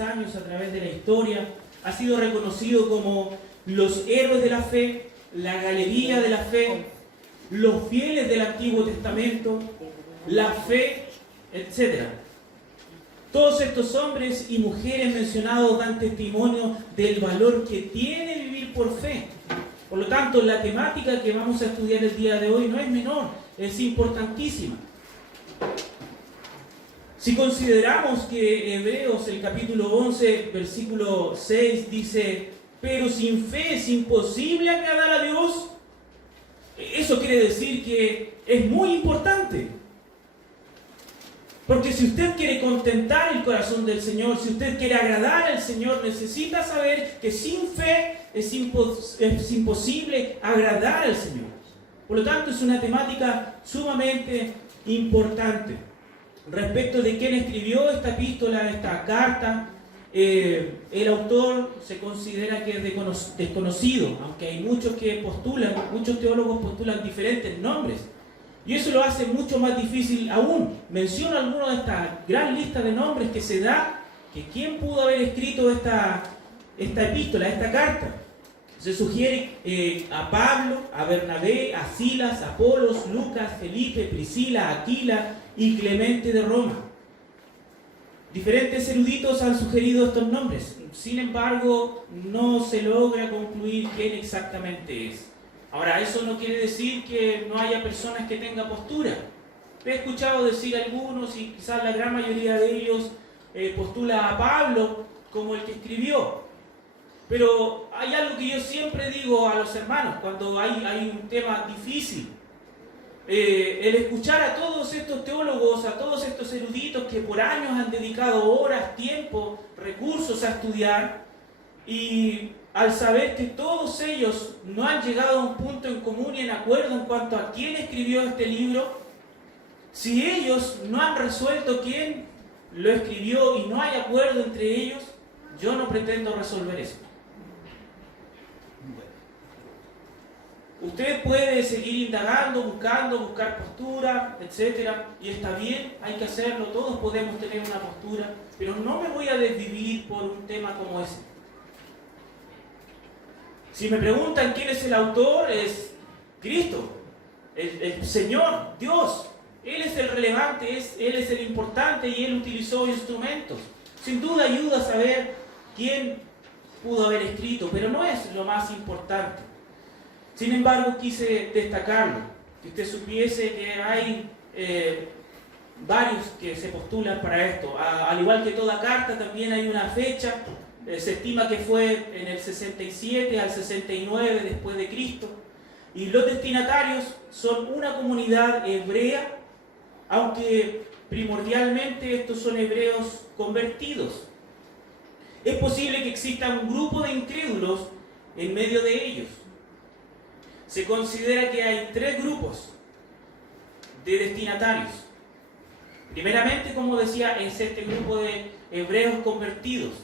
los años, a través de la historia, ha sido reconocido como los héroes de la fe, la galería de la fe, los fieles del Antiguo Testamento, la fe, etc. Todos estos hombres y mujeres mencionados dan testimonio del valor que tiene vivir por fe. Por lo tanto, la temática que vamos a estudiar el día de hoy no es menor, es importantísima. Si consideramos que Hebreos, el capítulo 11, versículo 6, dice: pero sin fe es imposible agradar a Dios, eso quiere decir que es muy importante. Porque si usted quiere contentar el corazón del Señor, si usted quiere agradar al Señor, necesita saber que sin fe es imposible agradar al Señor. Por lo tanto, es una temática sumamente importante. Respecto de quién escribió esta epístola, esta carta, el autor se considera que es desconocido, aunque hay muchos teólogos postulan diferentes nombres. Y eso lo hace mucho más difícil aún. Menciono algunos de esta gran lista de nombres que se da, que quién pudo haber escrito esta epístola, esta carta. Se sugiere a Pablo, a Bernabé, a Silas, a Apolos, Lucas, Felipe, Priscila, Aquila y Clemente de Roma. Diferentes eruditos han sugerido estos nombres. Sin embargo, no se logra concluir quién exactamente es. Ahora, eso no quiere decir que no haya personas que tengan postura. He escuchado decir algunos, y quizás la gran mayoría de ellos postula a Pablo como el que escribió. Pero hay algo que yo siempre digo a los hermanos cuando hay un tema difícil. El escuchar a todos estos teólogos, a todos estos eruditos que por años han dedicado horas, tiempo, recursos a estudiar, y al saber que todos ellos no han llegado a un punto en común y en acuerdo en cuanto a quién escribió este libro, si ellos no han resuelto quién lo escribió y no hay acuerdo entre ellos, yo no pretendo resolver eso. Usted puede seguir indagando, buscar postura, etc. Y está bien, hay que hacerlo, todos podemos tener una postura, pero no me voy a desvivir por un tema como ese. Si me preguntan quién es el autor, es Cristo, el Señor, Dios. Él es el relevante, Él es el importante y Él utilizó instrumentos. Sin duda ayuda a saber quién pudo haber escrito, pero no es lo más importante. Sin embargo, quise destacarlo, que usted supiese que hay varios que se postulan para esto. Al igual que toda carta, también hay una fecha. Se estima que fue en el 67 al 69 después de Cristo. Y los destinatarios son una comunidad hebrea, aunque primordialmente estos son hebreos convertidos. Es posible que exista un grupo de incrédulos en medio de ellos. Se considera que hay tres grupos de destinatarios. Primeramente, como decía, es este grupo de hebreos convertidos.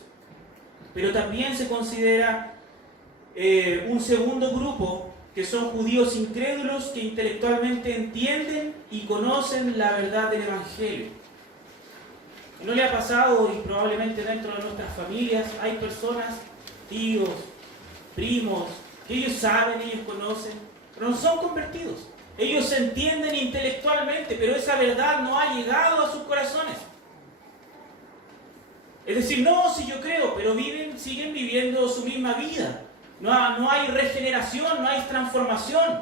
Pero también se considera un segundo grupo que son judíos incrédulos que intelectualmente entienden y conocen la verdad del Evangelio. ¿No le ha pasado, y probablemente dentro de nuestras familias, hay personas, tíos, primos, que ellos saben, ellos conocen, pero no son convertidos? Ellos se entienden intelectualmente, pero esa verdad no ha llegado a sus corazones. Es decir, no, si yo creo, pero siguen viviendo su misma vida. No hay regeneración, no hay transformación.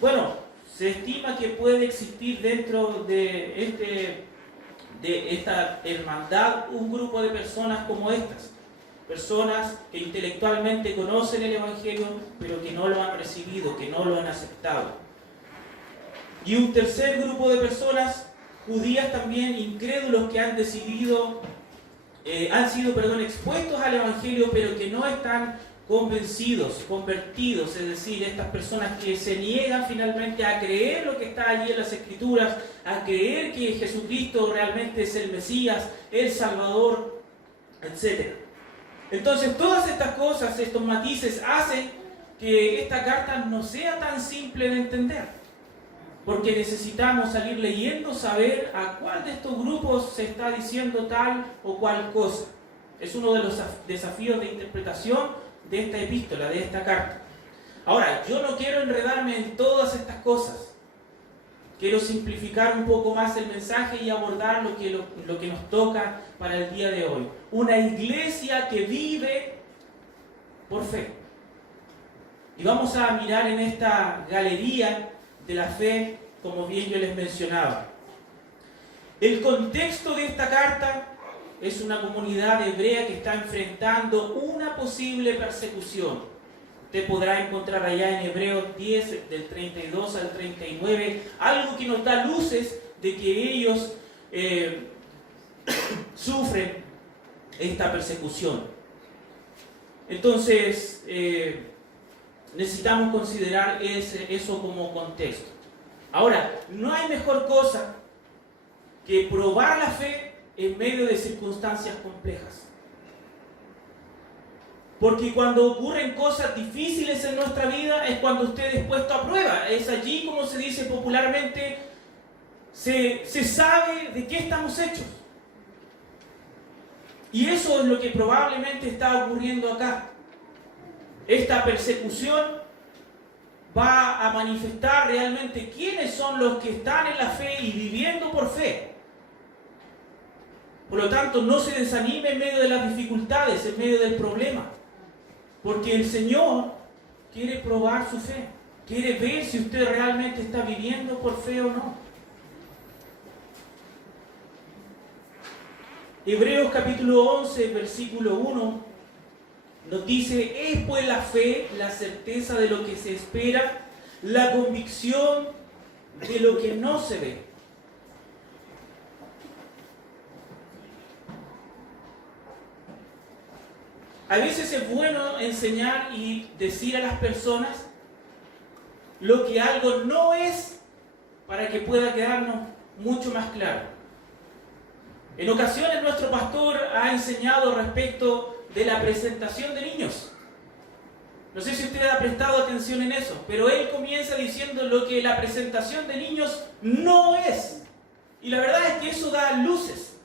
Bueno, se estima que puede existir dentro de esta hermandad un grupo de personas como estas. Personas que intelectualmente conocen el Evangelio, pero que no lo han recibido, que no lo han aceptado. Y un tercer grupo de personas, judías también, incrédulos, que han sido expuestos al Evangelio, pero que no están convencidos, convertidos, es decir, estas personas que se niegan finalmente a creer lo que está allí en las Escrituras, a creer que Jesucristo realmente es el Mesías, el Salvador, etc. Entonces, todas estas cosas, estos matices, hacen que esta carta no sea tan simple de entender. porque necesitamos salir leyendo, saber a cuál de estos grupos se está diciendo tal o cual cosa. Es uno de los desafíos de interpretación de esta epístola, de esta carta. Ahora, yo no quiero enredarme en todas estas cosas. Quiero simplificar un poco más el mensaje y abordar lo que nos toca para el día de hoy. Una iglesia que vive por fe. Y vamos a mirar en esta galería de la fe, como bien yo les mencionaba. El contexto de esta carta es una comunidad hebrea que está enfrentando una posible persecución. Usted podrá encontrar allá en Hebreos 10, del 32 al 39, algo que nos da luces de que ellos sufren esta persecución. Entonces, necesitamos considerar eso como contexto. Ahora, no hay mejor cosa que probar la fe en medio de circunstancias complejas. Porque cuando ocurren cosas difíciles en nuestra vida es cuando usted es puesto a prueba. Es allí, como se dice popularmente, se sabe de qué estamos hechos. Y eso es lo que probablemente está ocurriendo acá. Esta persecución va a manifestar realmente quiénes son los que están en la fe y viviendo por fe. Por lo tanto, no se desanime en medio de las dificultades, en medio del problema. Porque el Señor quiere probar su fe. Quiere ver si usted realmente está viviendo por fe o no. Hebreos capítulo 11, versículo 1, nos dice: es pues la fe, la certeza de lo que se espera, la convicción de lo que no se ve. A veces es bueno enseñar y decir a las personas lo que algo no es para que pueda quedarnos mucho más claro. En ocasiones nuestro pastor ha enseñado respecto de la presentación de niños. No sé si usted ha prestado atención en eso, pero él comienza diciendo lo que la presentación de niños no es. Y la verdad es que eso da luces.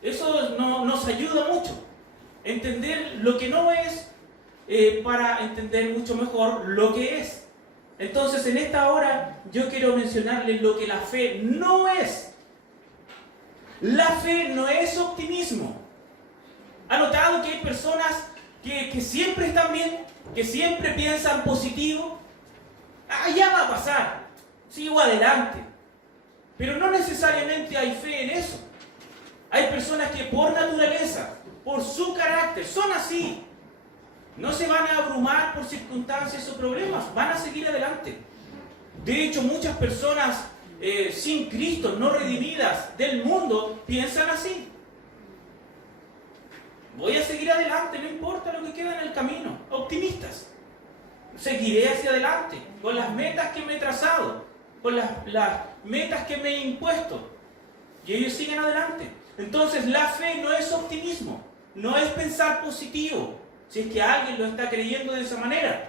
Eso nos ayuda mucho. Entender lo que no es para entender mucho mejor lo que es. Entonces, en esta hora yo quiero mencionarles lo que la fe no es. La fe no es optimismo. ¿Ha notado que hay personas que siempre están bien, que siempre piensan positivo? Ya va a pasar, sigo adelante. Pero no necesariamente hay fe en eso. Hay personas que por naturaleza, por su carácter, son así. No se van a abrumar por circunstancias o problemas, van a seguir adelante. De hecho, muchas personas sin Cristo, no redimidas del mundo, piensan así. Voy a seguir adelante, no importa lo que queda en el camino. Optimistas. Seguiré hacia adelante, con las metas que me he trazado, con las metas que me he impuesto. Y ellos siguen adelante. Entonces, la fe no es optimismo. No es pensar positivo, si es que alguien lo está creyendo de esa manera.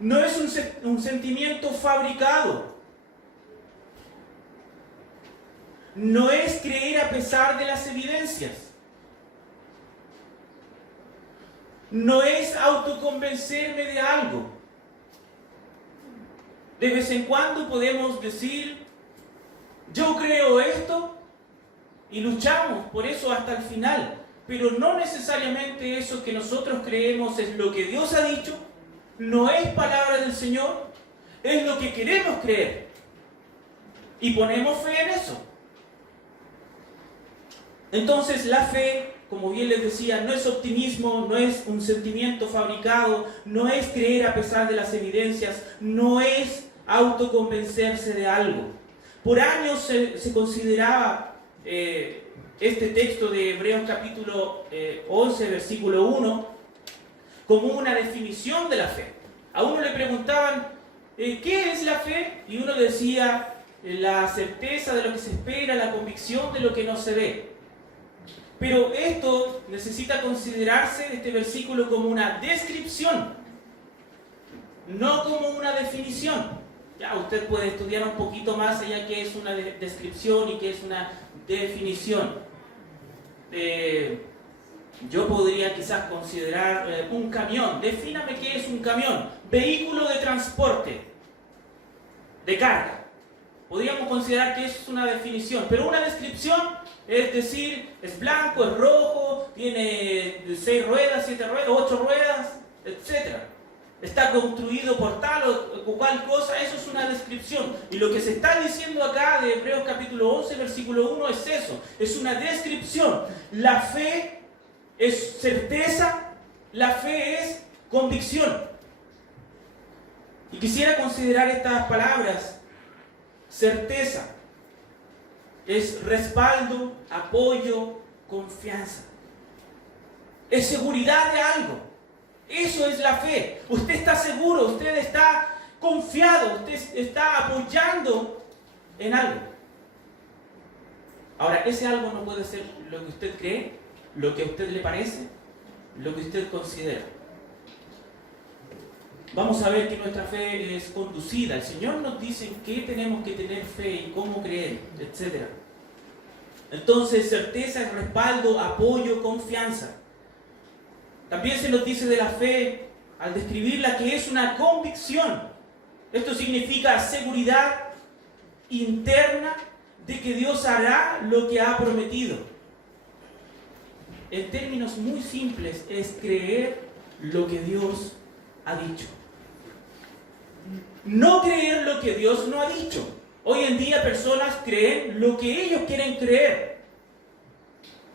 No es un sentimiento fabricado. No es creer a pesar de las evidencias. No es autoconvencerme de algo. De vez en cuando podemos decir: yo creo esto, y luchamos por eso hasta el final. Pero no necesariamente eso que nosotros creemos es lo que Dios ha dicho, no es palabra del Señor, es lo que queremos creer. Y ponemos fe en eso. Entonces la fe, como bien les decía, no es optimismo, no es un sentimiento fabricado, no es creer a pesar de las evidencias, no es autoconvencerse de algo. Por años se consideraba este texto de Hebreos capítulo 11, versículo 1, como una definición de la fe. A uno le preguntaban, ¿qué es la fe? Y uno decía, la certeza de lo que se espera, la convicción de lo que no se ve. Pero esto necesita considerarse, este versículo, como una descripción, no como una definición. ya usted puede estudiar un poquito más allá qué es una descripción y qué es una definición. Yo podría quizás considerar un camión. Defíname qué es un camión. Vehículo de transporte, de carga. Podríamos considerar que eso es una definición, pero una descripción es decir, es blanco, es rojo, tiene 6 ruedas, 7 ruedas, 8 ruedas, etc. Está construido por tal o cual cosa, eso es una descripción. Y lo que se está diciendo acá de Hebreos capítulo 11, versículo 1 es eso, es una descripción. La fe es certeza, la fe es convicción. Y quisiera considerar estas palabras. Certeza es respaldo, apoyo, confianza. Es seguridad de algo. Eso es la fe. Usted está seguro, usted está confiado, usted está apoyando en algo. Ahora, ese algo no puede ser lo que usted cree, lo que a usted le parece, lo que usted considera. Vamos a ver que nuestra fe es conducida. El Señor nos dice en qué tenemos que tener fe y cómo creer, etc. Entonces, certeza es respaldo, apoyo, confianza. También se nos dice de la fe, al describirla, que es una convicción. Esto significa seguridad interna de que Dios hará lo que ha prometido. En términos muy simples, es creer lo que Dios ha dicho. No creer lo que Dios no ha dicho. Hoy en día personas creen lo que ellos quieren creer.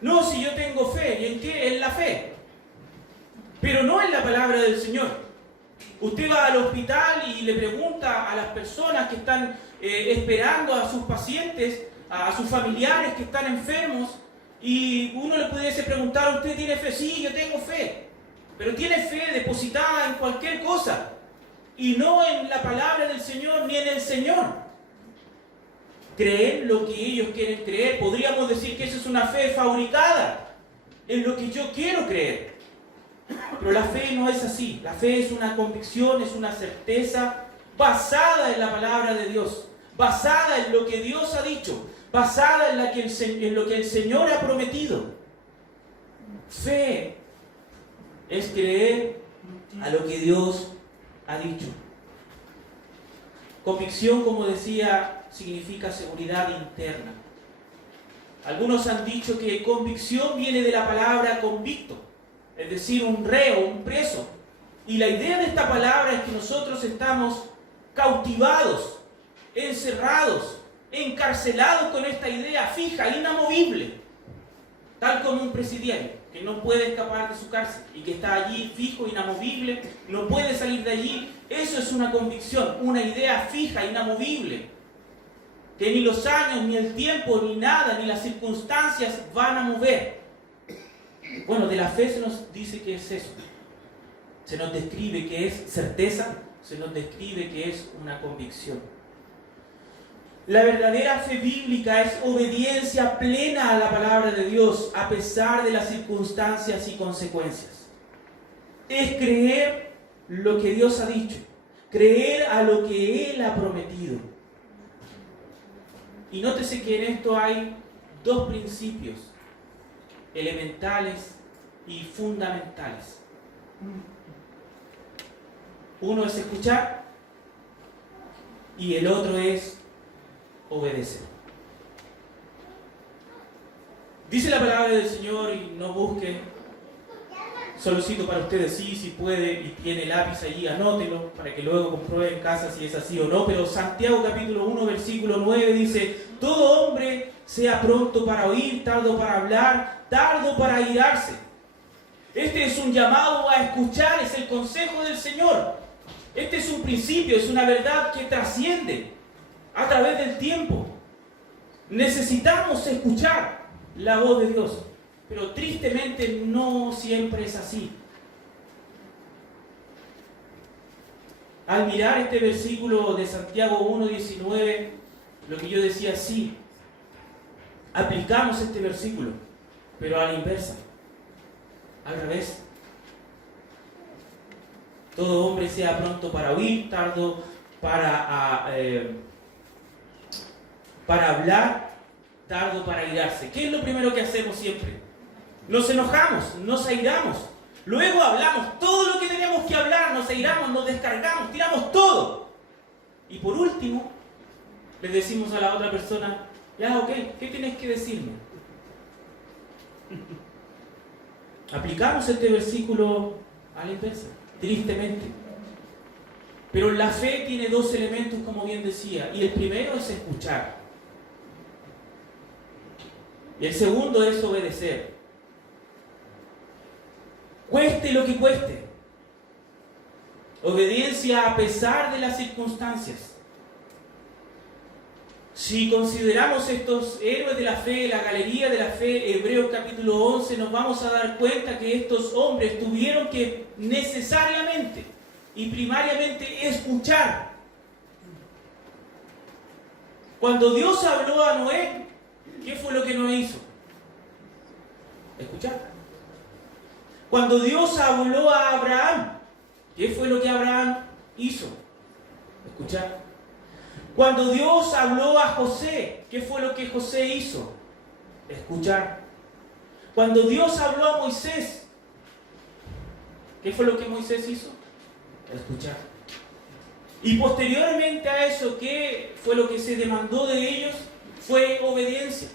No, si yo tengo fe, ¿y en qué? En la fe. Pero no en la palabra del Señor. Usted va al hospital y le pregunta a las personas que están esperando a sus pacientes, a sus familiares que están enfermos, y uno le pudiese preguntar, ¿usted tiene fe? Sí, yo tengo fe. Pero tiene fe depositada en cualquier cosa. Y no en la palabra del Señor ni en el Señor. Creen lo que ellos quieren creer. Podríamos decir que eso es una fe fabricada en lo que yo quiero creer. Pero la fe no es así. La fe es una convicción, es una certeza basada en la palabra de Dios, basada en lo que Dios ha dicho, basada en lo que el Señor ha prometido. Fe es creer a lo que Dios ha dicho. Convicción, como decía, significa seguridad interna. Algunos han dicho que convicción viene de la palabra convicto, es decir, un reo, un preso. Y la idea de esta palabra es que nosotros estamos cautivados, encerrados, encarcelados con esta idea fija, inamovible, tal como un presidiario que no puede escapar de su cárcel y que está allí fijo, inamovible, no puede salir de allí. Eso es una convicción, una idea fija, inamovible, que ni los años, ni el tiempo, ni nada, ni las circunstancias van a mover. Bueno, de la fe se nos dice que es eso. Se nos describe que es certeza, se nos describe que es una convicción. La verdadera fe bíblica es obediencia plena a la palabra de Dios, a pesar de las circunstancias y consecuencias. Es creer lo que Dios ha dicho, creer a lo que Él ha prometido. Y nótese que en esto hay dos principios elementales y fundamentales. Uno es escuchar y el otro es obedecer. Dice la palabra del Señor, y no busque, solo cito para ustedes, sí, si puede y tiene lápiz allí, anótelo para que luego compruebe en casa si es así o no. Pero Santiago capítulo 1 versículo 9 dice: todo hombre sea pronto para oír, tardo para hablar, tardo para airarse. Este es un llamado a escuchar, es el consejo del Señor. Este es un principio, es una verdad que trasciende a través del tiempo. Necesitamos escuchar la voz de Dios, pero tristemente no siempre es así. Al mirar este versículo de Santiago 1:19, lo que yo decía, sí, aplicamos este versículo, pero a la inversa, al revés. Todo hombre sea pronto para oír, tardo para hablar, tardo para airarse. ¿Qué es lo primero que hacemos siempre? Nos enojamos, nos airamos. Luego hablamos todo lo que tenemos que hablar, nos airamos, nos descargamos, tiramos todo. Y por último, le decimos a la otra persona, ya, ok, ¿qué tienes que decirme? Aplicamos este versículo a la inversa, tristemente. Pero la fe tiene dos elementos, como bien decía, y el primero es escuchar. Y el segundo es obedecer. Cueste lo que cueste. Obediencia a pesar de las circunstancias. Si consideramos estos héroes de la fe, la galería de la fe, Hebreos capítulo 11, nos vamos a dar cuenta que estos hombres tuvieron que necesariamente y primariamente escuchar. Cuando Dios habló a Noé, ¿qué fue lo que Noé hizo? Escuchar. Cuando Dios habló a Abraham, ¿qué fue lo que Abraham hizo? Escuchar. Cuando Dios habló a José, ¿qué fue lo que José hizo? Escuchar. Cuando Dios habló a Moisés, ¿qué fue lo que Moisés hizo? Escuchar. Y posteriormente a eso, ¿qué fue lo que se demandó de ellos? Fue obediencia.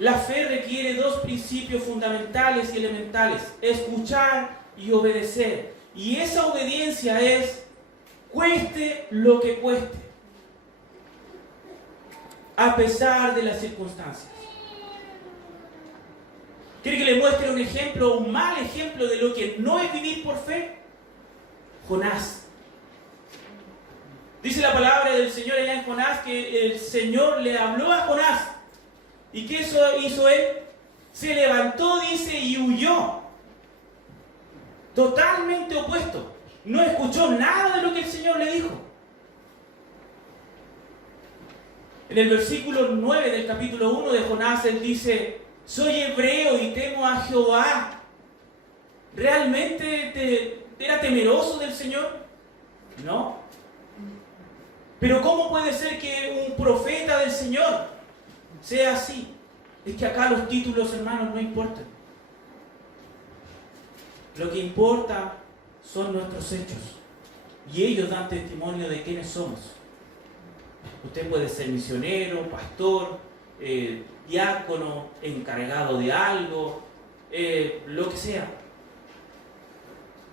La fe requiere dos principios fundamentales y elementales: escuchar y obedecer. Y esa obediencia es cueste lo que cueste, a pesar de las circunstancias. ¿Quiere que le muestre un ejemplo, un mal ejemplo de lo que no es vivir por fe? Jonás. Dice la palabra del Señor allá en Jonás que el Señor le habló a Jonás. ¿Y qué hizo él? Se levantó, dice, y huyó. Totalmente opuesto. No escuchó nada de lo que el Señor le dijo. En el versículo 9 del capítulo 1 de Jonás, él dice: soy hebreo y temo a Jehová. ¿Realmente era temeroso del Señor? No. Pero ¿cómo puede ser que un profeta del Señor sea así? Es que acá los títulos, hermanos, no importan. Lo que importa son nuestros hechos. Y ellos dan testimonio de quiénes somos. Usted puede ser misionero, pastor, diácono, encargado de algo, lo que sea.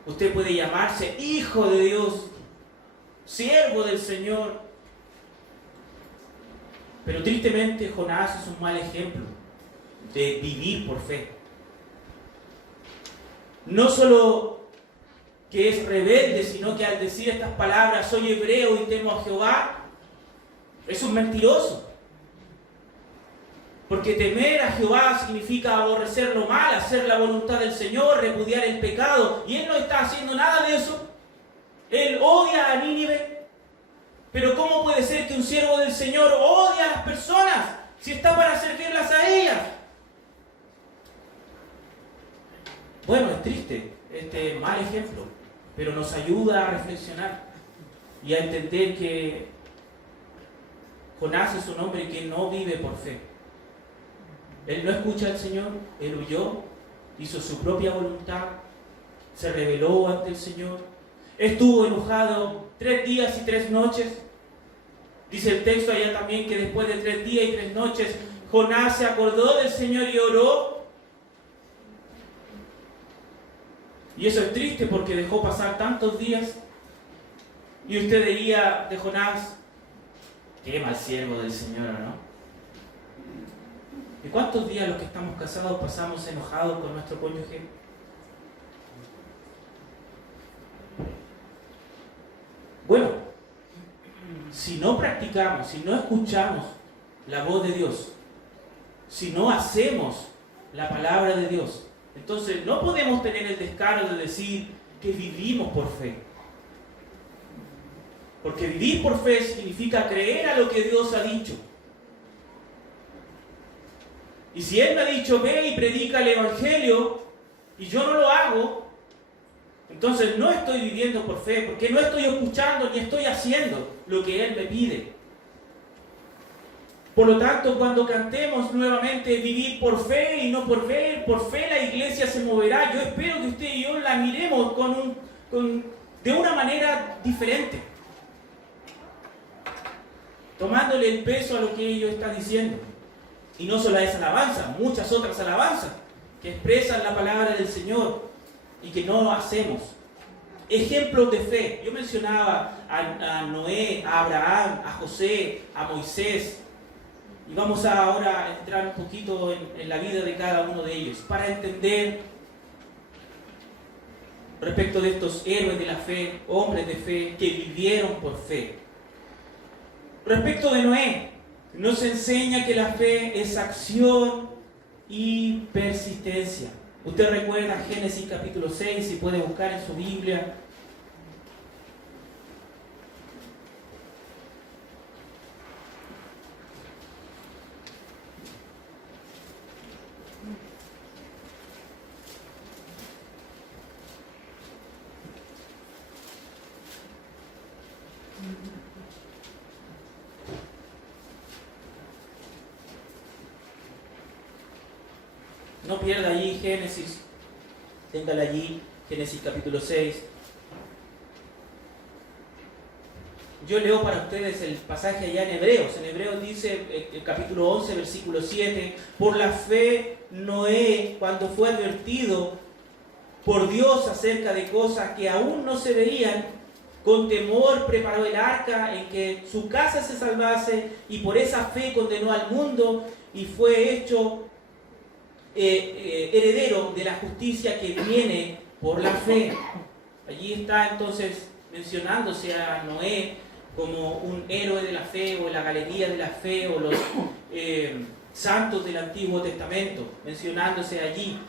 Usted puede llamarse hijo de Dios, siervo del Señor. Pero tristemente Jonás es un mal ejemplo de vivir por fe. No solo que es rebelde, sino que al decir estas palabras, soy hebreo y temo a Jehová, es un mentiroso. Porque temer a Jehová significa aborrecer lo mal, hacer la voluntad del Señor, repudiar el pecado. Y él no está haciendo nada de eso. Él odia a Nínive. Pero ¿cómo puede ser que un siervo del Señor odie a las personas si está para servirlas a ellas? Bueno, es triste este mal ejemplo, pero nos ayuda a reflexionar y a entender que Jonás es un hombre que no vive por fe. Él no escucha al Señor, él huyó, hizo su propia voluntad, se rebeló ante el Señor, estuvo enojado 3 días y 3 noches. Dice el texto allá también que después de 3 días y 3 noches, Jonás se acordó del Señor y oró. Y eso es triste porque dejó pasar tantos días. Y usted diría de Jonás: qué mal siervo del Señor, ¿no? ¿Y cuántos días los que estamos casados pasamos enojados con nuestro cónyuge? Bueno, si no practicamos, si no escuchamos la voz de Dios, si no hacemos la palabra de Dios, entonces no podemos tener el descaro de decir que vivimos por fe. Porque vivir por fe significa creer a lo que Dios ha dicho. Y si Él me ha dicho, ve y predica el Evangelio, y yo no lo hago, Entonces no estoy viviendo por fe, porque no estoy escuchando ni estoy haciendo lo que Él me pide. Por lo tanto, cuando cantemos nuevamente vivir por fe y no por ver, por fe la iglesia se moverá. Yo espero que usted y yo la miremos de una manera diferente, tomándole el peso a lo que ellos están diciendo. Y no solo a esa alabanza, muchas otras alabanzas que expresan la palabra del Señor y que no hacemos. Ejemplos de fe. Yo mencionaba a Noé, a Abraham, a José, a Moisés. Y vamos ahora a entrar un poquito en la vida de cada uno de ellos para entender respecto de estos héroes de la fe, hombres de fe que vivieron por fe. Respecto de Noé, nos enseña que la fe es acción y persistencia. Usted recuerda Génesis capítulo 6, si puede buscar en su Biblia. No pierda allí Génesis, téngala allí, Génesis capítulo 6. Yo leo para ustedes el pasaje allá en Hebreos. En Hebreos dice, el capítulo 11, versículo 7, por la fe Noé, cuando fue advertido por Dios acerca de cosas que aún no se veían, con temor preparó el arca en que su casa se salvase, y por esa fe condenó al mundo y fue hecho heredero de la justicia que viene por la fe. Allí está entonces mencionándose a Noé como un héroe de la fe, o la galería de la fe, o los santos del Antiguo Testamento, mencionándose allí.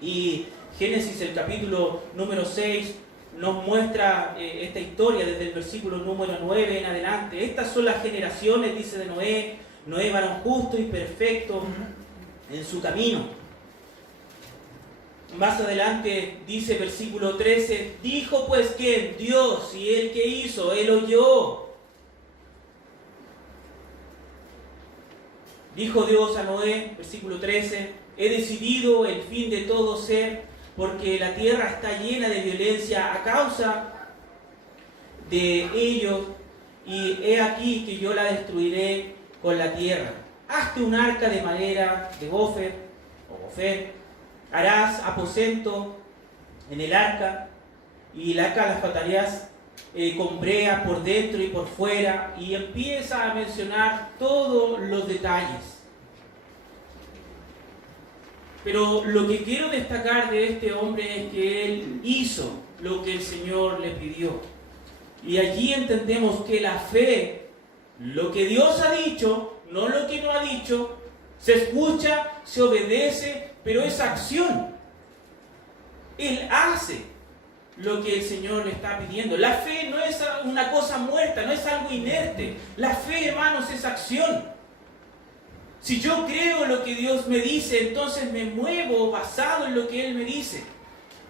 Y Génesis, el capítulo número 6, nos muestra esta historia desde el versículo número 9 en adelante. Estas son las generaciones, dice, de Noé. Noé, varón justo y perfecto en su camino. Más adelante dice versículo 13, dijo pues que Dios, y el que hizo, él oyó. Dijo Dios a Noé, versículo 13, he decidido el fin de todo ser, porque la tierra está llena de violencia a causa de ellos, y he aquí que yo la destruiré con la tierra. Hazte un arca de madera de gofer, o gofer, harás aposento en el arca, y la arca la faltarías con brea por dentro y por fuera, y empieza a mencionar todos los detalles. Pero lo que quiero destacar de este hombre es que él hizo lo que el Señor le pidió. Y allí entendemos que la fe, lo que Dios ha dicho, no lo que no ha dicho, se escucha, se obedece, pero es acción. Él hace lo que el Señor le está pidiendo. La fe no es una cosa muerta, no es algo inerte. La fe, hermanos, es acción. Si yo creo lo que Dios me dice, entonces me muevo basado en lo que Él me dice.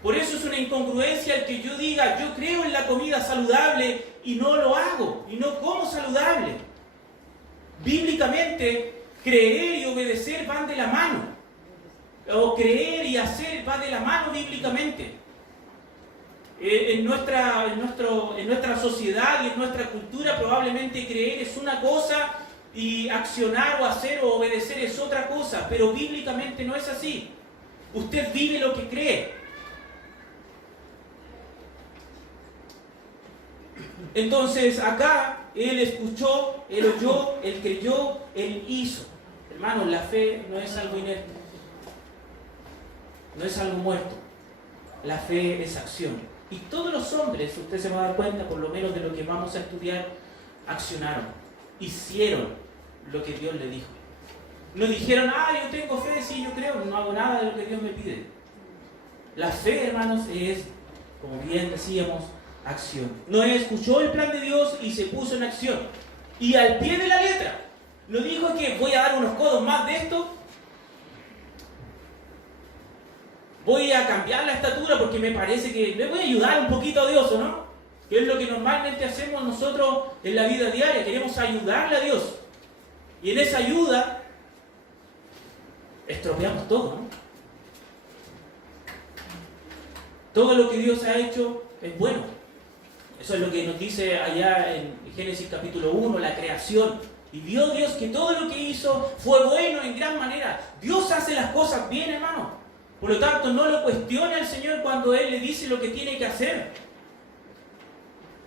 Por eso es una incongruencia el que yo diga, yo creo en la comida saludable y no lo hago, y no como saludable. Bíblicamente, creer y obedecer van de la mano. O creer y hacer va de la mano bíblicamente. En nuestra sociedad y en nuestra cultura probablemente creer es una cosa y accionar o hacer o obedecer es otra cosa, pero bíblicamente no es así. Usted vive lo que cree. Entonces acá él escuchó, él oyó, él creyó, él hizo. Hermanos, la fe no es algo inerte, no es algo muerto. La fe es acción. Y todos los hombres, usted se va a dar cuenta, por lo menos de lo que vamos a estudiar, accionaron, hicieron lo que Dios le dijo. No dijeron, yo tengo fe, sí, yo creo, no hago nada de lo que Dios me pide. La fe, hermanos, es, como bien decíamos, acción. Noé escuchó el plan de Dios y se puso en acción. Y al pie de la letra, no dijo que voy a dar unos codos más de esto. voy a cambiar la estatura porque me parece que le voy a ayudar un poquito a Dios, ¿o no? Que es lo que normalmente hacemos nosotros en la vida diaria, queremos ayudarle a Dios. Y en esa ayuda estropeamos todo, ¿no? Todo lo que Dios ha hecho es bueno. Eso es lo que nos dice allá en Génesis capítulo 1, la creación. Y vio Dios que todo lo que hizo fue bueno en gran manera. Dios hace las cosas bien, hermano. Por lo tanto, no lo cuestione al Señor cuando Él le dice lo que tiene que hacer.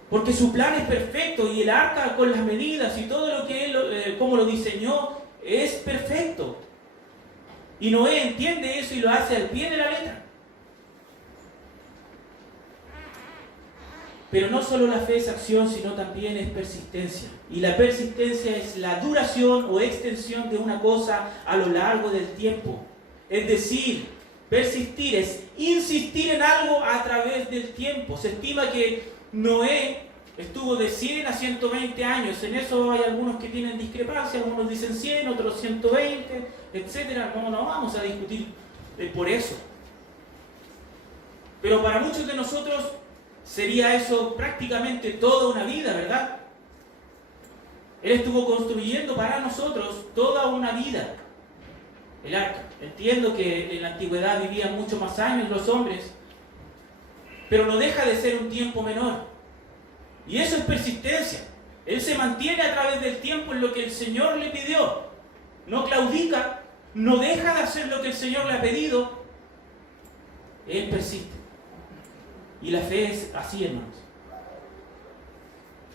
Porque su plan es perfecto y el arca con las medidas y todo lo que Él, como lo diseñó, es perfecto. Y Noé entiende eso y lo hace al pie de la letra. Pero no solo la fe es acción, sino también es persistencia. Y la persistencia es la duración o extensión de una cosa a lo largo del tiempo. Es decir, persistir es insistir en algo a través del tiempo. Se estima que Noé estuvo de 100 a 120 años. En eso hay algunos que tienen discrepancia. Algunos dicen 100, otros 120, etc. No vamos a discutir por eso. Pero para muchos de nosotros sería eso prácticamente toda una vida, ¿verdad? Él estuvo construyendo para nosotros toda una vida el arca. Entiendo que en la antigüedad vivían mucho más años los hombres, pero no deja de ser un tiempo menor. Y eso es persistencia. Él se mantiene a través del tiempo en lo que el Señor le pidió. No claudica, no deja de hacer lo que el Señor le ha pedido. Él persiste. Y la fe es así, hermanos.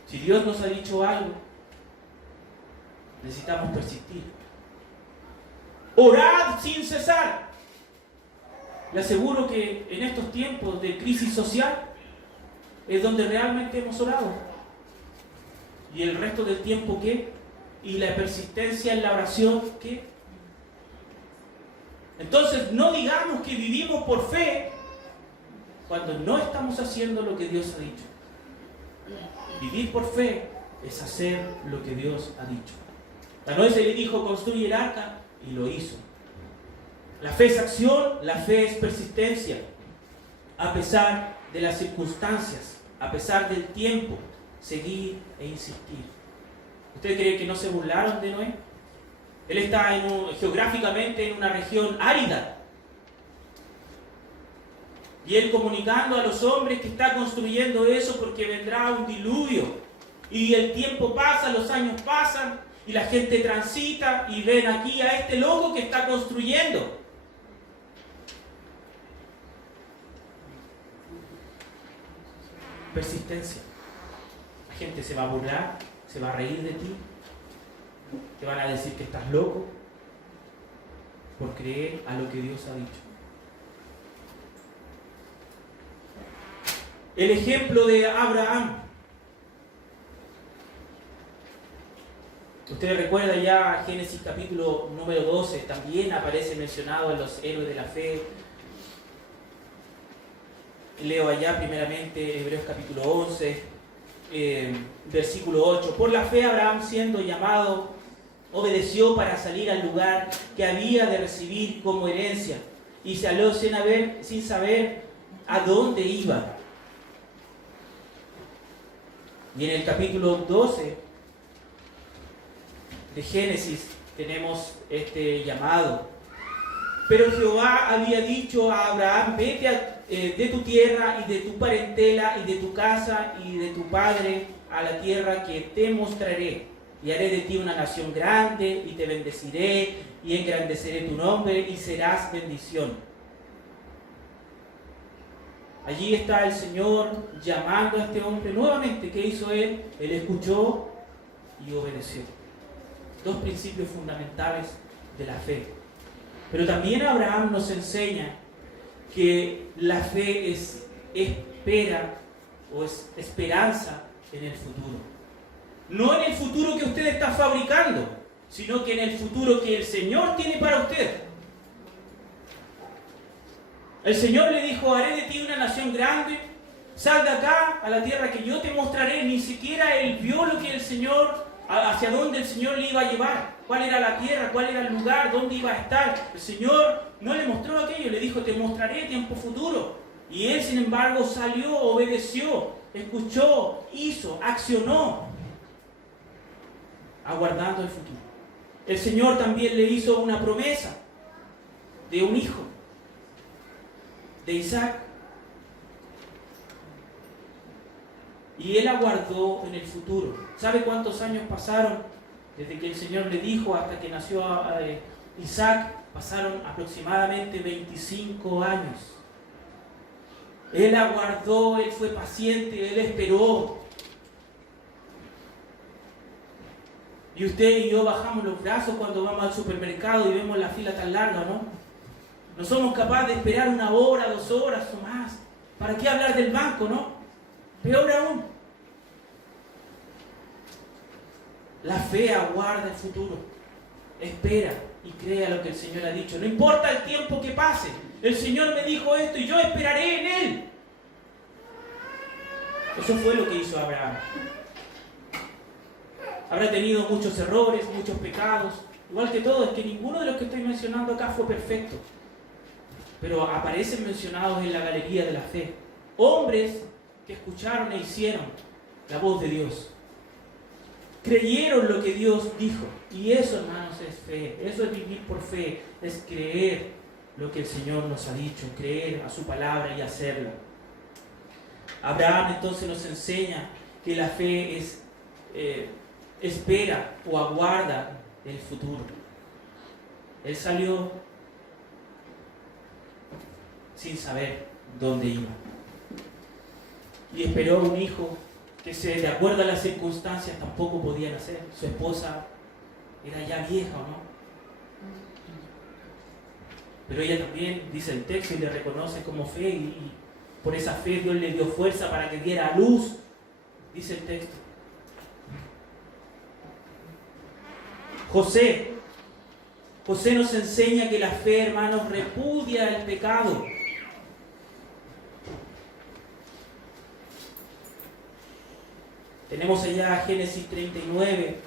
Si Dios nos ha dicho algo, necesitamos persistir. Orad sin cesar. Le aseguro que en estos tiempos de crisis social es donde realmente hemos orado. ¿Y el resto del tiempo qué? ¿Y la persistencia en la oración qué? Entonces no digamos que vivimos por fe cuando no estamos haciendo lo que Dios ha dicho. Vivir por fe es hacer lo que Dios ha dicho. A Noé se le dijo, construye el arca, y lo hizo. La fe es acción, la fe es persistencia. A pesar de las circunstancias, a pesar del tiempo, seguir e insistir. ¿Usted cree que no se burlaron de Noé? Él está geográficamente en una región árida. Y él comunicando a los hombres que está construyendo eso porque vendrá un diluvio. Y el tiempo pasa, los años pasan, y la gente transita y ven aquí a este loco que está construyendo. Persistencia. La gente se va a burlar, se va a reír de ti, te van a decir que estás loco por creer a lo que Dios ha dicho. El ejemplo de Abraham. Usted recuerda ya Génesis capítulo número 12, también aparece mencionado en los héroes de la fe. Leo allá primeramente Hebreos capítulo 11, versículo 8. Por la fe Abraham, siendo llamado, obedeció para salir al lugar que había de recibir como herencia, y salió sin saber a dónde iba. Y en el capítulo 12 de Génesis tenemos este llamado. Pero Jehová había dicho a Abraham, vete de tu tierra y de tu parentela y de tu casa y de tu padre a la tierra que te mostraré. Y haré de ti una nación grande y te bendeciré y engrandeceré tu nombre y serás bendición. Allí está el Señor llamando a este hombre nuevamente. ¿Qué hizo él? Él escuchó y obedeció. Dos principios fundamentales de la fe. Pero también Abraham nos enseña que la fe es espera o es esperanza en el futuro. No en el futuro que usted está fabricando, sino que en el futuro que el Señor tiene para usted. El Señor le dijo, haré de ti una nación grande, sal de acá a la tierra que yo te mostraré. Ni siquiera él vio lo que el Señor hacia dónde el Señor le iba a llevar, cuál era la tierra, cuál era el lugar, dónde iba a estar. El Señor no le mostró aquello, le dijo, te mostraré tiempo futuro. Y él, sin embargo, salió, obedeció, escuchó, hizo, accionó, aguardando el futuro. El Señor también le hizo una promesa de un hijo, de Isaac. Y él aguardó en el futuro. ¿Sabe cuántos años pasaron desde que el Señor le dijo hasta que nació Isaac? Pasaron aproximadamente 25 años. Él aguardó, él fue paciente, él esperó. Y usted y yo bajamos los brazos cuando vamos al supermercado y vemos la fila tan larga, ¿no? No somos capaces de esperar 1 hora, 2 horas o más. ¿Para qué hablar del banco, no? Peor aún. La fe aguarda el futuro. Espera y crea lo que el Señor ha dicho. No importa el tiempo que pase. El Señor me dijo esto y yo esperaré en Él. Eso fue lo que hizo Abraham. Habrá tenido muchos errores, muchos pecados. Igual que todos, es que ninguno de los que estoy mencionando acá fue perfecto. Pero aparecen mencionados en la galería de la fe. Hombres que escucharon e hicieron la voz de Dios. Creyeron lo que Dios dijo. Y eso, hermanos, es fe. Eso es vivir por fe. Es creer lo que el Señor nos ha dicho. Creer a su palabra y hacerla. Abraham entonces nos enseña que la fe es espera o aguarda el futuro. Él salió sin saber dónde iba. Y esperó un hijo que, de acuerdo a las circunstancias, tampoco podía nacer. Su esposa era ya vieja, ¿o no? Pero ella también, dice el texto, y le reconoce como fe, y por esa fe Dios le dio fuerza para que diera a luz, dice el texto. José nos enseña que la fe, hermanos, repudia el pecado. Tenemos allá Génesis 39.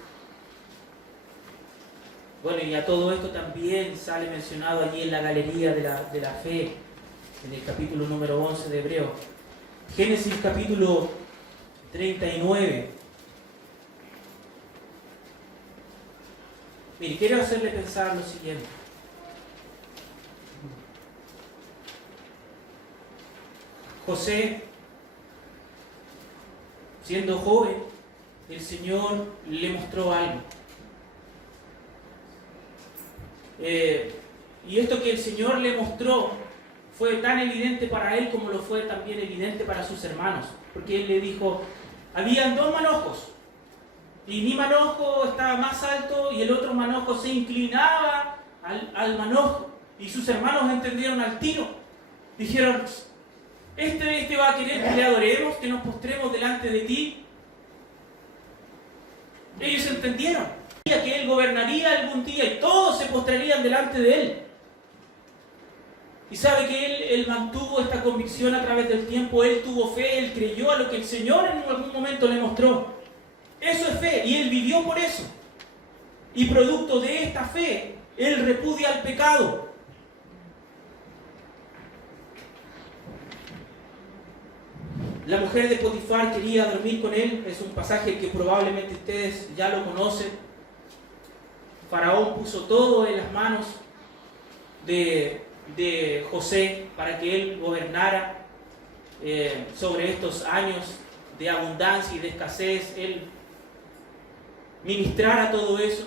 Bueno, y a todo esto también sale mencionado allí en la galería de la fe, en el capítulo número 11 de Hebreos. Génesis capítulo 39. Mire, quiero hacerle pensar lo siguiente. José, siendo joven, el Señor le mostró algo. Y esto que el Señor le mostró fue tan evidente para él como lo fue también evidente para sus hermanos. Porque él le dijo, habían 2 manojos. Y mi manojo estaba más alto y el otro manojo se inclinaba al manojo. Y sus hermanos entendieron al tiro. Dijeron, este va a querer que le adoremos, que nos postremos delante de ti. Ellos entendieron que él gobernaría algún día y todos se postrarían delante de él. Y sabe que él mantuvo esta convicción a través del tiempo. Él tuvo fe, él creyó a lo que el Señor en algún momento le mostró. Eso es fe, y él vivió por eso. Y producto de esta fe, él repudia el pecado. La mujer de Potifar quería dormir con él. Es un pasaje que probablemente ustedes ya lo conocen. Faraón puso todo en las manos de José para que él gobernara sobre estos años de abundancia y de escasez. Él ministrara todo eso,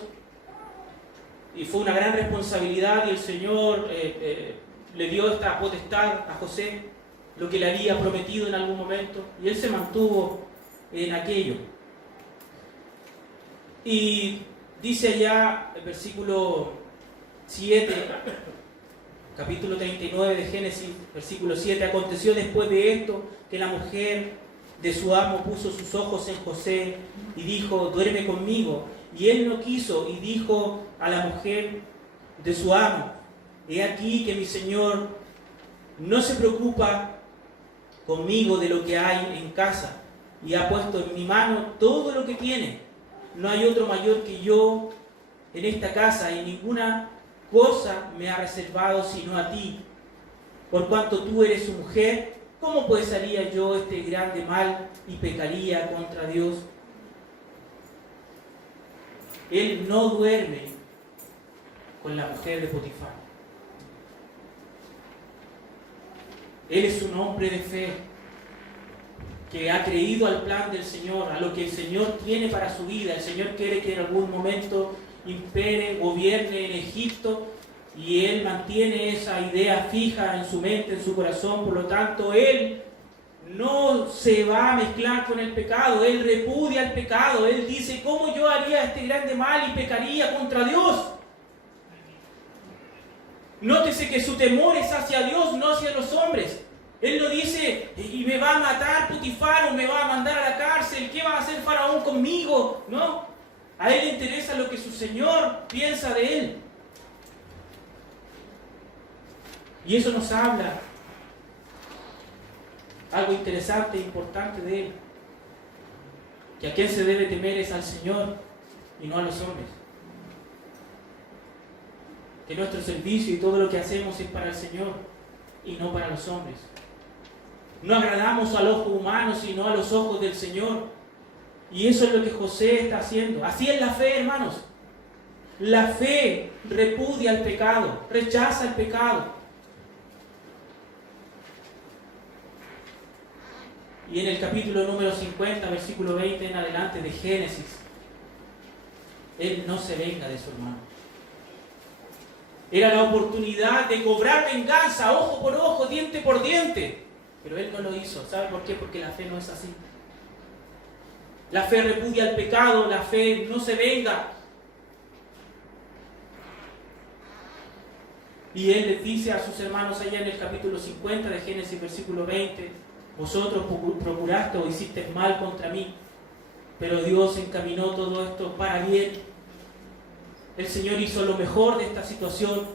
y fue una gran responsabilidad, y el Señor le dio esta potestad a José, lo que le había prometido en algún momento, y él se mantuvo en aquello. Y dice allá el versículo 7, capítulo 39 de Génesis, versículo 7, aconteció después de esto que la mujer de su amo puso sus ojos en José y dijo, duerme conmigo. Y él no quiso, y dijo a la mujer de su amo, he aquí que mi señor no se preocupa conmigo de lo que hay en casa, y ha puesto en mi mano todo lo que tiene. no hay otro mayor que yo en esta casa, y ninguna cosa me ha reservado sino a ti. Por cuanto tú eres su mujer, ¿cómo pues haría yo este grande mal y pecaría contra Dios? Él no duerme con la mujer de Potifar. Él es un hombre de fe que ha creído al plan del Señor, a lo que el Señor tiene para su vida. El Señor quiere que en algún momento impere, gobierne en Egipto, y Él mantiene esa idea fija en su mente, en su corazón. Por lo tanto, Él no se va a mezclar con el pecado. Él repudia el pecado. Él dice, ¿cómo yo haría este grande mal y pecaría contra Dios? Nótese que su temor es hacia Dios, no hacia los hombres. Él no dice, y me va a matar Potifar o me va a mandar a la cárcel, ¿qué va a hacer Faraón conmigo? No, a él le interesa lo que su Señor piensa de él. Y eso nos habla algo interesante e importante de él, que a quien se debe temer es al Señor y no a los hombres. Que nuestro servicio y todo lo que hacemos es para el Señor y no para los hombres. No agradamos al ojo humano, sino a los ojos del Señor. Y eso es lo que José está haciendo. Así es la fe, hermanos. La fe repudia el pecado, rechaza el pecado. Y en el capítulo número 50, versículo 20 en adelante de Génesis, él no se venga de su hermano. Era la oportunidad de cobrar venganza, ojo por ojo, diente por diente. Pero él no lo hizo. ¿Sabe por qué? Porque la fe no es así. La fe repudia el pecado, la fe no se venga. Y él les dice a sus hermanos allá en el capítulo 50 de Génesis, versículo 20, vosotros procuraste o hiciste mal contra mí, pero Dios encaminó todo esto para bien. El Señor hizo lo mejor de esta situación.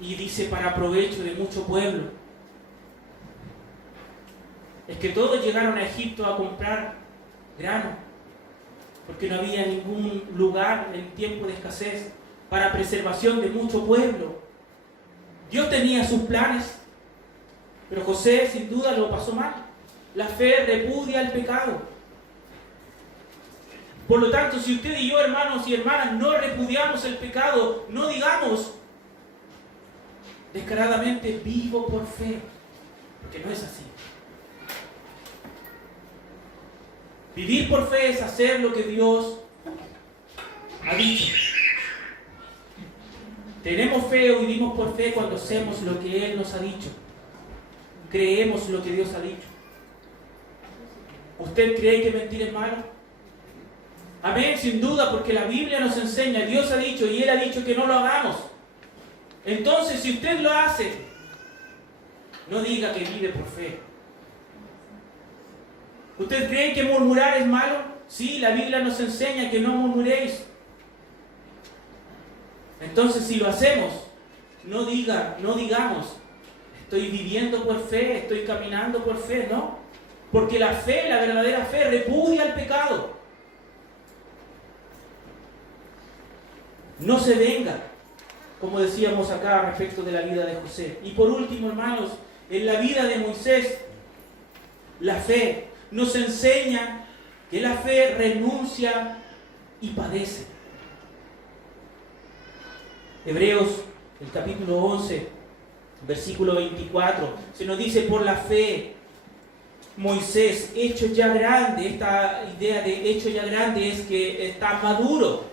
Y dice, para provecho de mucho pueblo. Es que todos llegaron a Egipto a comprar grano, porque no había ningún lugar en tiempo de escasez, para preservación de mucho pueblo. Dios tenía sus planes, pero José sin duda lo pasó mal. La fe repudia el pecado. Por lo tanto, si usted y yo, hermanos y hermanas, no repudiamos el pecado, no digamos descaradamente vivo por fe, porque no es así. Vivir por fe es hacer lo que Dios ha dicho. Tenemos fe o vivimos por fe cuando hacemos lo que Él nos ha dicho. Creemos lo que Dios ha dicho. ¿Usted cree que mentir es malo? Amén, sin duda, porque la Biblia nos enseña, Dios ha dicho y Él ha dicho que no lo hagamos. Entonces, si usted lo hace, no diga que vive por fe. ¿Usted cree que murmurar es malo? Sí, la Biblia nos enseña que no murmuréis. Entonces, si lo hacemos, no digamos, estoy viviendo por fe, estoy caminando por fe, no. Porque la fe, la verdadera fe, repudia el pecado. No se venga, como decíamos acá respecto de la vida de José. Y por último, hermanos, en la vida de Moisés, la fe nos enseña que la fe renuncia y padece. Hebreos, el capítulo 11, versículo 24, se nos dice, por la fe, Moisés, hecho ya grande, esta idea de hecho ya grande es que está maduro.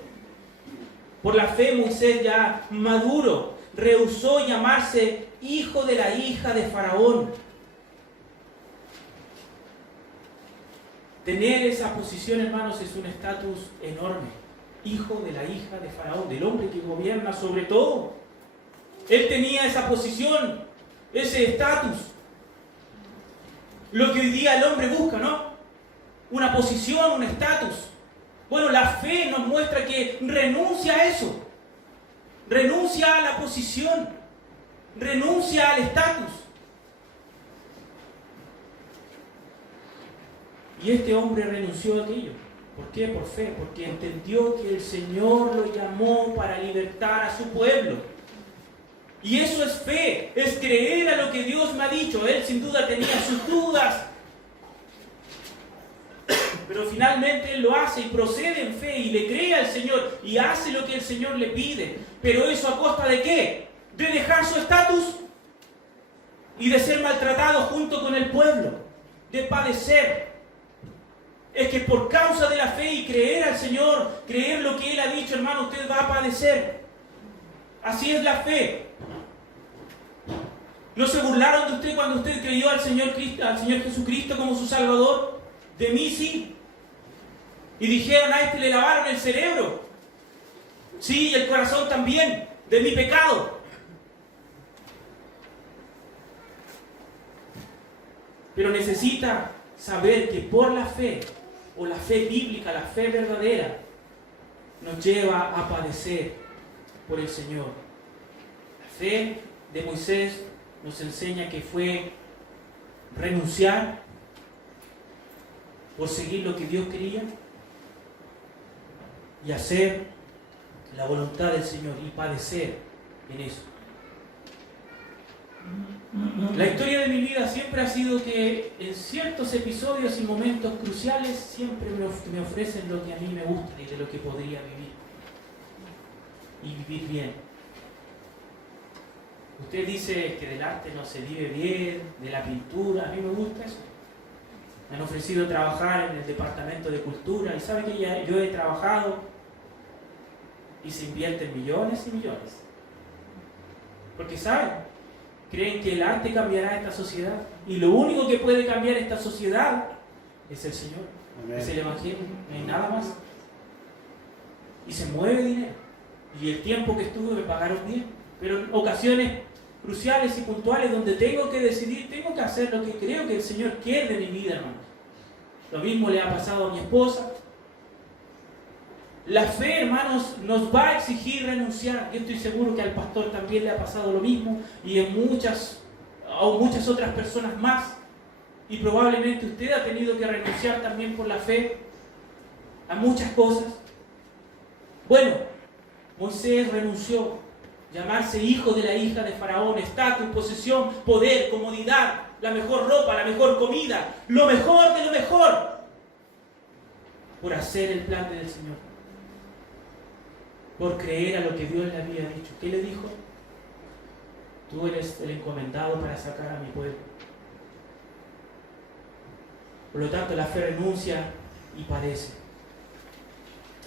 Por la fe Moisés ya maduro rehusó llamarse hijo de la hija de Faraón. Tener esa posición, hermanos, es un estatus enorme. Hijo de la hija de Faraón, del hombre que gobierna sobre todo. Él tenía esa posición, ese estatus. Lo que hoy día el hombre busca, ¿no? Una posición, un estatus. Bueno, la fe nos muestra que renuncia a eso. Renuncia a la posición. Renuncia al estatus. Y este hombre renunció a aquello. ¿Por qué? Por fe, porque entendió que el Señor lo llamó para libertar a su pueblo. Y eso es fe, es creer a lo que Dios me ha dicho. Él sin duda tenía sus dudas, pero finalmente él lo hace y procede en fe y le cree al Señor y hace lo que el Señor le pide. Pero eso a costa ¿de qué? De dejar su estatus y de ser maltratado junto con el pueblo, de padecer. Es que por causa de la fe y creer al Señor, creer lo que Él ha dicho, hermano, usted va a padecer. Así es la fe. ¿No se burlaron de usted cuando usted creyó al Señor Jesucristo como su Salvador? De mí sí. Y dijeron, a este le lavaron el cerebro. Sí, y el corazón también, de mi pecado. Pero necesita saber que por la fe, o la fe bíblica, la fe verdadera, nos lleva a padecer por el Señor. La fe de Moisés nos enseña que fue renunciar por seguir lo que Dios quería y hacer la voluntad del Señor y padecer en eso. La historia de mi vida siempre ha sido que en ciertos episodios y momentos cruciales siempre me ofrecen lo que a mí me gusta y de lo que podría vivir y vivir bien. Usted dice que del arte no se vive bien, de la pintura, a mí me gusta eso. Me han ofrecido trabajar en el departamento de cultura y sabe que yo he trabajado y se invierten millones y millones. Porque saben, creen que el arte cambiará esta sociedad y lo único que puede cambiar esta sociedad es el Señor. Amén. Es el Evangelio, no hay nada más. Y se mueve dinero. Y el tiempo que estuve me pagaron bien. Pero en ocasiones cruciales y puntuales donde tengo que decidir, tengo que hacer lo que creo que el Señor quiere de mi vida, hermanos. Lo mismo le ha pasado a mi esposa. La fe, hermanos, nos va a exigir renunciar. Yo estoy seguro que al pastor también le ha pasado lo mismo y a muchas otras personas más. Y probablemente usted ha tenido que renunciar también por la fe a muchas cosas. Bueno, Moisés renunció. Llamarse hijo de la hija de Faraón, estatus, posesión, poder, comodidad, la mejor ropa, la mejor comida, lo mejor de lo mejor, por hacer el plan del Señor, por creer a lo que Dios le había dicho. ¿Qué le dijo? Tú eres el encomendado para sacar a mi pueblo. Por lo tanto, la fe renuncia y padece.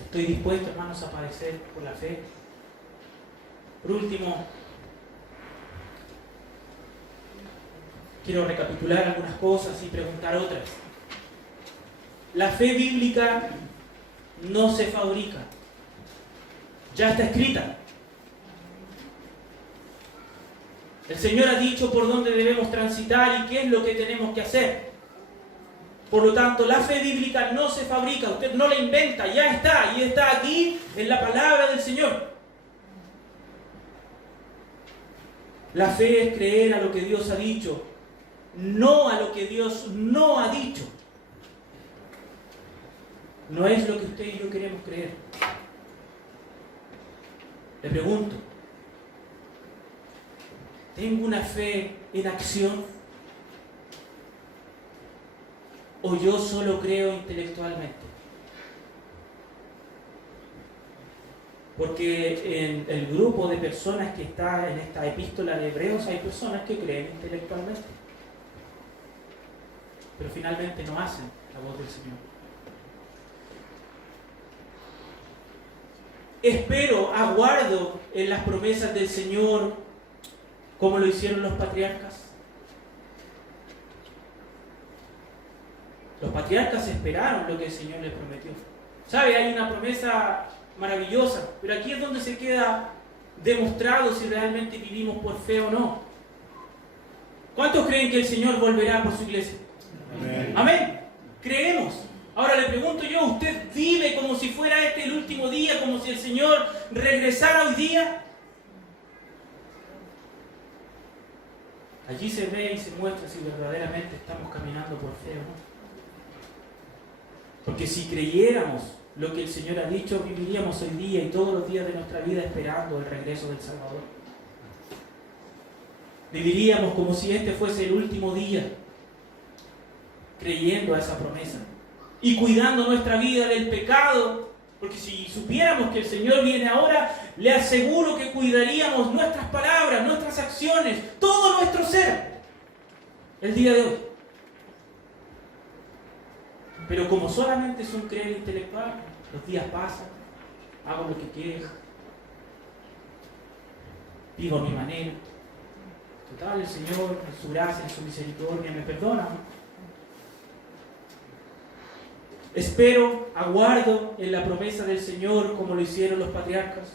Estoy dispuesto, hermanos, a padecer por la fe. Por último, quiero recapitular algunas cosas y preguntar otras. La fe bíblica no se fabrica, ya está escrita. El Señor ha dicho por dónde debemos transitar y qué es lo que tenemos que hacer. Por lo tanto, la fe bíblica no se fabrica, usted no la inventa, ya está, y está aquí en la palabra del Señor. La fe es creer a lo que Dios ha dicho, no a lo que Dios no ha dicho. No es lo que usted y yo queremos creer. Le pregunto, ¿tengo una fe en acción? ¿O yo solo creo intelectualmente? Porque en el grupo de personas que está en esta epístola de Hebreos hay personas que creen intelectualmente, pero finalmente no hacen la voz del Señor. Espero, aguardo en las promesas del Señor como lo hicieron los patriarcas. Los patriarcas esperaron lo que el Señor les prometió. ¿Sabe? Hay una promesa maravillosa, pero aquí es donde se queda demostrado si realmente vivimos por fe o no. ¿Cuántos creen que el Señor volverá por su iglesia? Amén. Amén. Creemos. Ahora le pregunto yo, ¿usted vive como si fuera este el último día, como si el Señor regresara hoy día? Allí se ve y se muestra si verdaderamente estamos caminando por fe o no. Porque si creyéramos lo que el Señor ha dicho, viviríamos hoy día y todos los días de nuestra vida esperando el regreso del Salvador. Viviríamos como si este fuese el último día, creyendo a esa promesa y cuidando nuestra vida del pecado, porque si supiéramos que el Señor viene ahora, le aseguro que cuidaríamos nuestras palabras, nuestras acciones, todo nuestro ser el día de hoy. Pero como solamente es un creer intelectual, los días pasan, hago lo que quiero, vivo a mi manera. Total, el Señor, en su gracia, en su misericordia, me perdona. Espero, aguardo en la promesa del Señor como lo hicieron los patriarcas.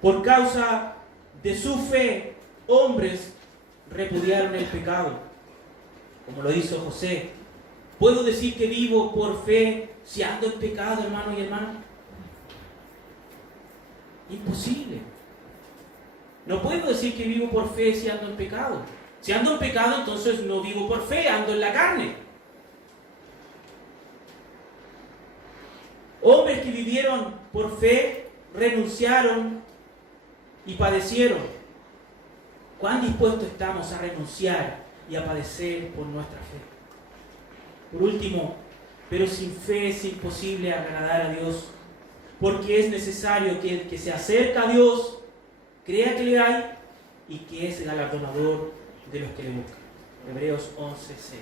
Por causa de su fe, hombres repudiaron el pecado, como lo hizo José. ¿Puedo decir que vivo por fe si ando en pecado, hermano y hermana? Imposible. No puedo decir que vivo por fe si ando en pecado. Si ando en pecado, entonces no vivo por fe, ando en la carne. Hombres que vivieron por fe, renunciaron y padecieron. ¿Cuán dispuestos estamos a renunciar y a padecer por nuestra fe? Por último, pero sin fe es imposible agradar a Dios, porque es necesario que el que se acerca a Dios crea que le hay y que es galardonador de los que le buscan. Hebreos 11:6.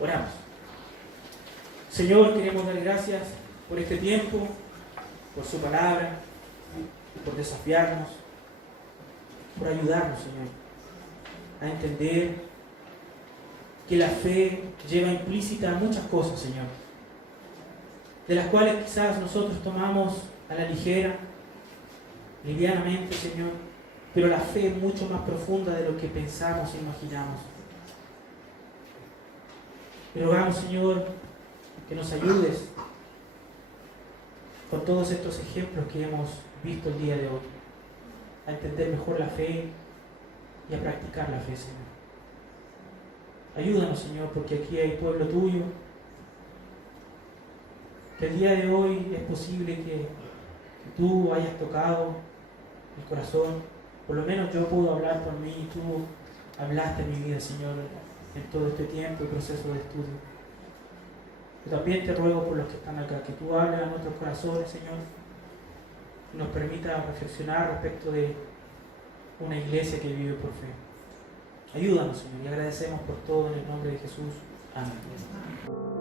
Oramos. Señor, queremos dar gracias por este tiempo, por su palabra, por desafiarnos, por ayudarnos, Señor, a entender que la fe lleva implícita muchas cosas, Señor, de las cuales quizás nosotros tomamos a la ligera, livianamente, Señor, pero la fe es mucho más profunda de lo que pensamos e imaginamos. Te rogamos, Señor, que nos ayudes con todos estos ejemplos que hemos visto el día de hoy, a entender mejor la fe y a practicar la fe, Señor. Ayúdanos, Señor, porque aquí hay pueblo tuyo, que el día de hoy es posible que tú hayas tocado el corazón. Por lo menos yo puedo hablar por mí y tú hablaste en mi vida, Señor, en todo este tiempo y proceso de estudio. Yo también te ruego por los que están acá, que tú hables a nuestros corazones, Señor, y nos permita reflexionar respecto de una iglesia que vive por fe. Ayúdanos, Señor, y agradecemos por todo en el nombre de Jesús. Amén.